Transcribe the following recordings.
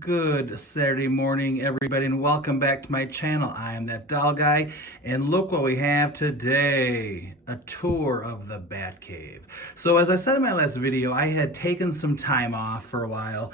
Good Saturday morning, everybody, and welcome back to my channel. I am that doll guy, and look what we have today, a tour of the Batcave. So as I said in my last video, I had taken some time off for a while,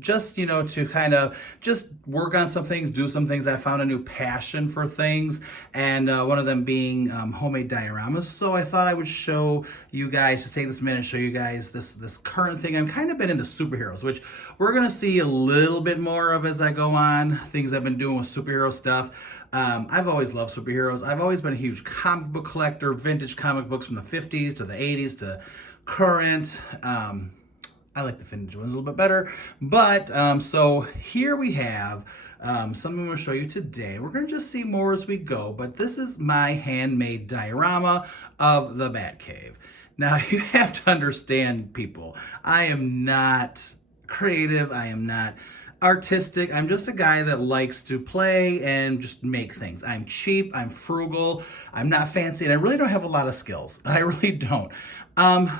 just, to kind of just work on some things, do some things. I found a new passion for things, and one of them being homemade dioramas. So I thought I would show you guys, just take this minute, show you guys this current thing. I've kind of been into superheroes, which we're gonna see a little bit more of as I go on, things I've been doing with superhero stuff. I've always loved superheroes. I've always been a huge comic book collector, vintage comic books from the 50s to the 80s to current. I like the vintage ones a little bit better. But so here we have something I'm going to show you today. We're going to just see more as we go, but this is my handmade diorama of the Batcave. Now you have to understand, people, I am not creative. I am not artistic. I'm just a guy that likes to play and just make things. I'm cheap, I'm frugal, I'm not fancy, and I really don't have a lot of skills. I really don't.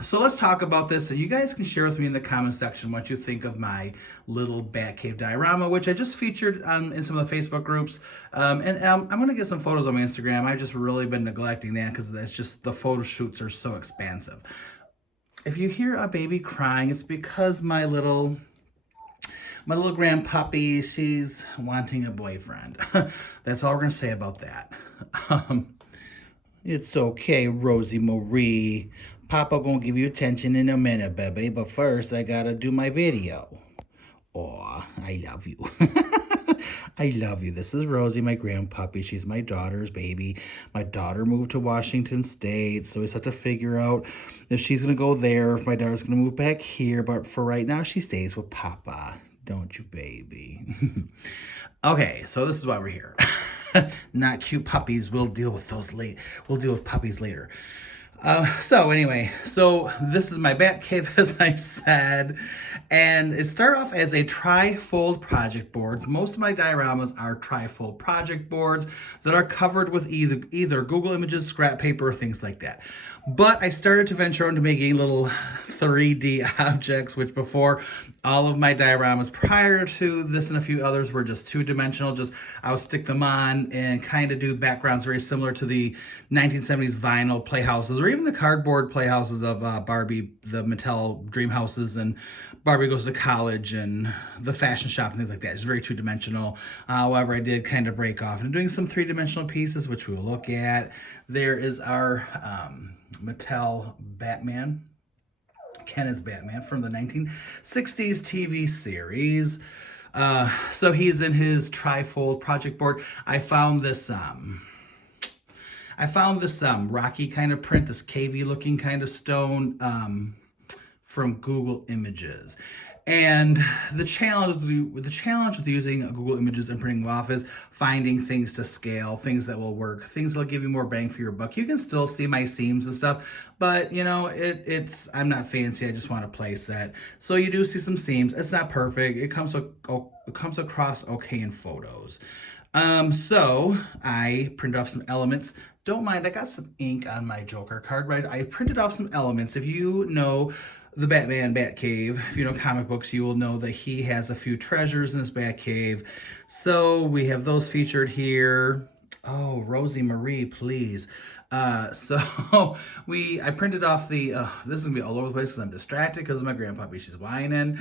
So let's talk about this, and you guys can share with me in the comment section what you think of my little Batcave diorama, which I just featured in some of the Facebook groups. I'm going to get some photos on my Instagram. I've just really been neglecting that because that's just, the photo shoots are so expansive. If you hear a baby crying, it's because my little grandpuppy, she's wanting a boyfriend. That's all we're gonna say about that. It's okay, Rosie Marie. Papa gonna give you attention in a minute, baby, but first I gotta do my video. Aw, I love you. I love you. This is Rosie, my grandpuppy. She's my daughter's baby. My daughter moved to Washington State, so we just have to figure out if she's going to go there, if my daughter's going to move back here. But for right now, she stays with Papa. Don't you, baby? Okay, so this is why we're here. Not cute puppies. We'll deal with those late. We'll deal with puppies later. So anyway, so this is my Batcave, as I said, and it started off as a tri-fold project boards. Most of my dioramas are tri-fold project boards that are covered with either Google Images, scrap paper, or things like that. But I started to venture into making little 3D objects, which before, all of my dioramas prior to this and a few others were just two-dimensional. Just I would stick them on and kind of do backgrounds very similar to the 1970s vinyl playhouses, or even the cardboard playhouses of Barbie, the Mattel dream houses, and Barbie Goes to College, and the fashion shop, and things like that. It's very two-dimensional. However, I did kind of break off into doing some three-dimensional pieces, which we will look at. There is our Mattel Batman. Ken is Batman from the 1960s TV series. So he's in his tri-fold project board. I found this rocky kind of print, this cavey looking kind of stone from Google Images. And the challenge with using Google Images and printing them off is finding things to scale, things that will work, things that will give you more bang for your buck. You can still see my seams and stuff, but you know, I'm not fancy. I just want a play set. So you do see some seams. It's not perfect. It comes across okay in photos. So I printed off some elements. Don't mind, I got some ink on my Joker card, right? I printed off some elements. If you know the Batman Batcave, if you know comic books, you will know that he has a few treasures in his Batcave. So we have those featured here. Oh, Rosie Marie, please. So I printed off the, this is gonna be all over the place because I'm distracted because of my grandpuppy. She's whining.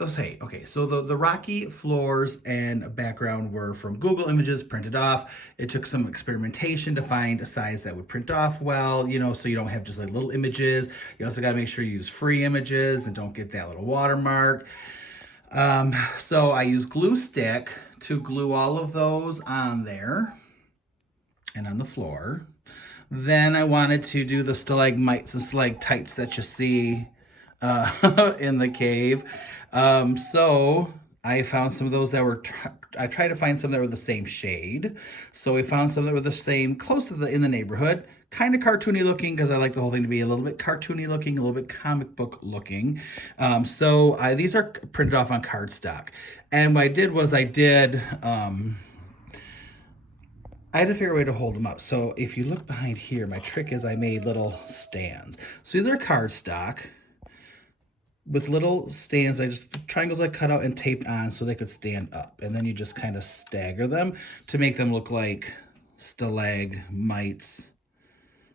Let's say, okay, so the rocky floors and background were from Google Images, printed off. It took some experimentation to find a size that would print off well, you know, so you don't have just like little images. You also got to make sure you use free images and don't get that little watermark. So I use glue stick to glue all of those on there and on the floor. Then I wanted to do the stalagmites and stalactites that you see in the cave. So I found some of those that were, I tried to find some that were the same shade. So we found some that were the same, close to in the neighborhood, kind of cartoony looking, because I like the whole thing to be a little bit cartoony looking, a little bit comic book looking. These are printed off on cardstock. And what I did was I had to figure out a way to hold them up. So if you look behind here, my trick is I made little stands. So these are cardstock. with little stands. Triangles I cut out and taped on so they could stand up. And then you just kind of stagger them to make them look like stalagmites.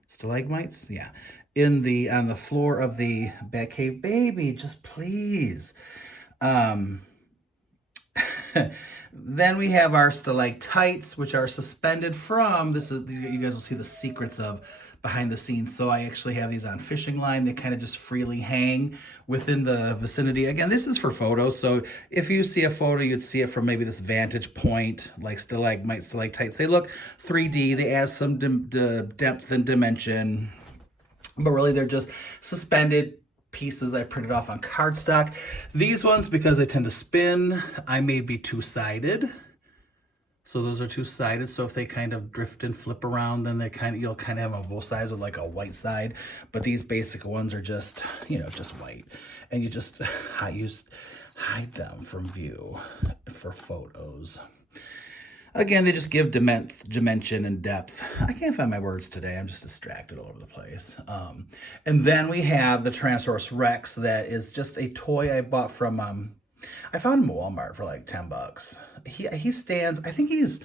Stalagmites? Yeah. On the floor of the Batcave. Baby, just please. Um, Then we have our stalactites, which are suspended from, you guys will see the secrets of behind the scenes. So I actually have these on fishing line. They kind of just freely hang within the vicinity. Again, this is for photos. So if you see a photo, you'd see it from maybe this vantage point, like stalagmites, stalactites. They look 3D. They add some depth and dimension, but really they're just suspended pieces I printed off on cardstock. These ones, because they tend to spin, I made be two-sided. So those are two-sided. So if they kind of drift and flip around, then you'll kind of have them on both sides with like a white side. But these basic ones are just, just white. And you just hide them from view for photos. Again, they just give dimension and depth. I can't find my words today. I'm just distracted all over the place. And then we have the Tyrannosaurus Rex. That is just a toy I bought from, I found him at Walmart for like 10 bucks. He stands, I think he's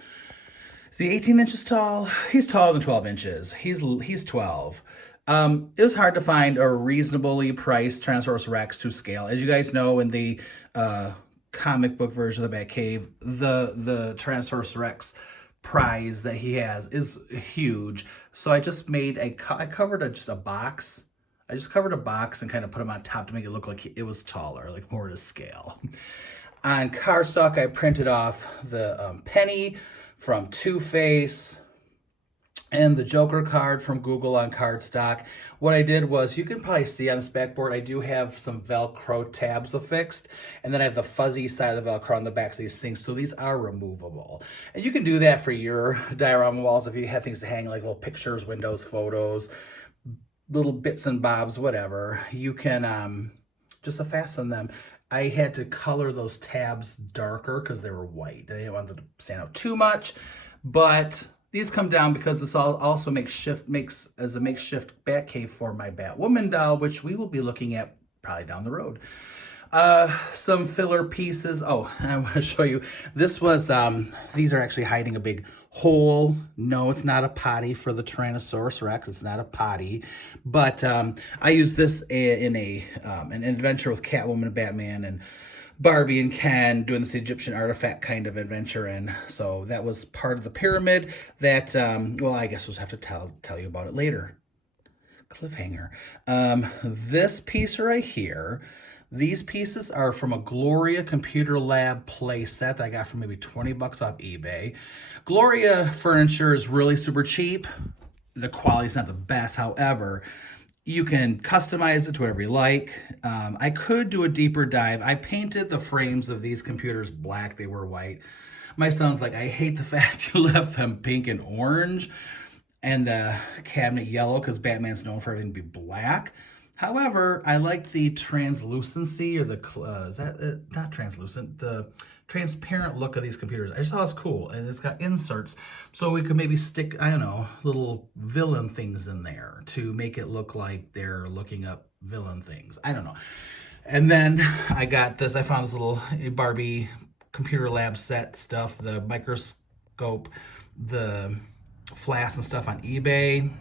18 inches tall. He's taller than 12 inches. He's 12. It was hard to find a reasonably priced Tyrannosaurus Rex to scale. As you guys know, in the comic book version of the Batcave, the Tyrannosaurus Rex prize that he has is huge. So I just made I covered just a box. I just covered a box and kind of put him on top to make it look like it was taller, like more to scale. On cardstock, I printed off the Penny from Two-Face and the Joker card from Google on cardstock. What I did was, you can probably see on this backboard, I do have some Velcro tabs affixed, and then I have the fuzzy side of the Velcro on the backs of these things, so these are removable. And you can do that for your diorama walls if you have things to hang, like little pictures, windows, photos, little bits and bobs, whatever. You can just fasten them. I had to color those tabs darker because they were white. I didn't want them to stand out too much, but these come down because this also makes as a makeshift Batcave for my Batwoman doll, which we will be looking at probably down the road. Some filler pieces. Oh, I want to show you. This was, these are actually hiding a big hole. No, it's not a potty for the Tyrannosaurus Rex. It's not a potty. But I used this in an adventure with Catwoman and Batman and Barbie and Ken, doing this Egyptian artifact kind of adventure. And so that was part of the pyramid that, well, I guess we'll have to tell you about it later. Cliffhanger. This piece right here, these pieces are from a Gloria Computer Lab playset that I got for maybe 20 bucks off eBay. Gloria furniture is really super cheap. The quality's not the best, however, you can customize it to whatever you like. I could do a deeper dive. I painted the frames of these computers black. They were white. My son's like, I hate the fact you left them pink and orange and the cabinet yellow, because Batman's known for everything to be black. However, I liked the translucency, or not translucent, the transparent look of these computers. I just thought it was cool, and it's got inserts, so we could maybe stick, I don't know, little villain things in there to make it look like they're looking up villain things. I don't know. And then I got this, I found this little Barbie Computer Lab set stuff, the microscope, the flask and stuff on eBay.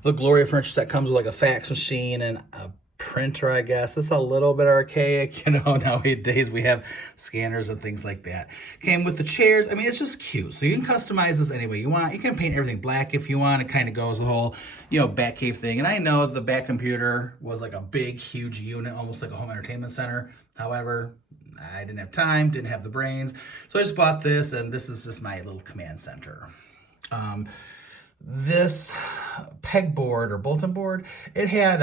The Gloria furniture set comes with like a fax machine and a printer, I guess. It's a little bit archaic, nowadays we have scanners and things like that. Came with the chairs. I mean, it's just cute. So you can customize this any way you want. You can paint everything black if you want. It kind of goes the whole, Batcave thing. And I know the Bat computer was like a big, huge unit, almost like a home entertainment center. However, I didn't have time, didn't have the brains. So I just bought this, and this is just my little command center. This pegboard or bulletin board, it had,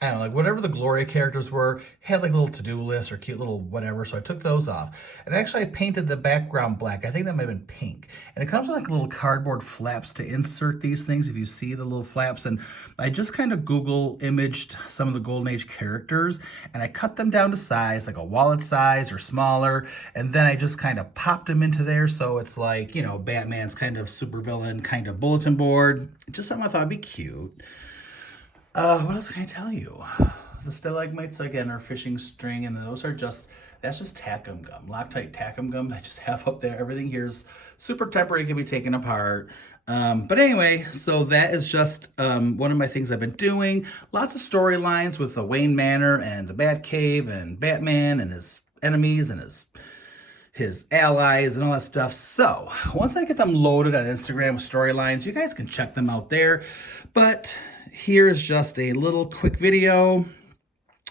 I don't know, like whatever the Gloria characters were, had like a little to-do list or cute little whatever, so I took those off. And actually I painted the background black. I think that might have been pink. And it comes with like little cardboard flaps to insert these things, if you see the little flaps. And I just kind of Google imaged some of the Golden Age characters, and I cut them down to size, like a wallet size or smaller, and then I just kind of popped them into there, so it's like, Batman's kind of supervillain kind of bulletin board. Just something I thought would be cute. What else can I tell you? The stalagmites, again, are fishing string, and those are that's just tackum gum, Loctite tackum gum I just have up there. Everything here is super temporary, can be taken apart. But anyway, so that is just one of my things I've been doing. Lots of storylines with the Wayne Manor and the Batcave and Batman and his enemies and his allies and all that stuff. So once I get them loaded on Instagram with storylines, you guys can check them out there. But here's just a little quick video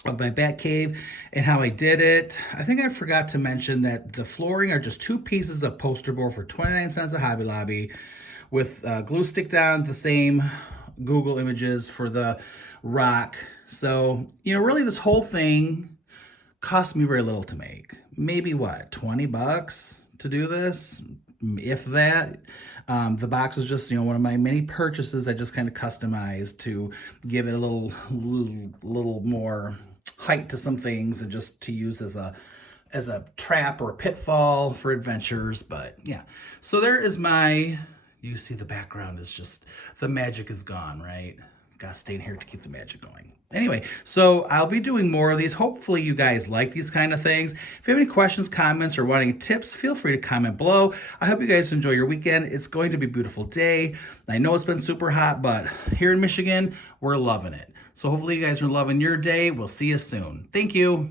of my Batcave and how I did it. I think I forgot to mention that the flooring are just 2 pieces of poster board for 29 cents at Hobby Lobby with glue sticked on the same Google images for the rock. So, you know, really this whole thing cost me very little to make. Maybe what, 20 bucks to do this, if that. The box was just, you know, one of my many purchases I just kind of customized to give it a little more height to some things and just to use as a trap or a pitfall for adventures. But yeah, so there is my, you see the background is just, the magic is gone, right? Gotta stay in here to keep the magic going. Anyway, so I'll be doing more of these. Hopefully you guys like these kind of things. If you have any questions, comments, or wanting tips, feel free to comment below. I hope you guys enjoy your weekend. It's going to be a beautiful day. I know it's been super hot, but here in Michigan, we're loving it. So hopefully you guys are loving your day. We'll see you soon. Thank you.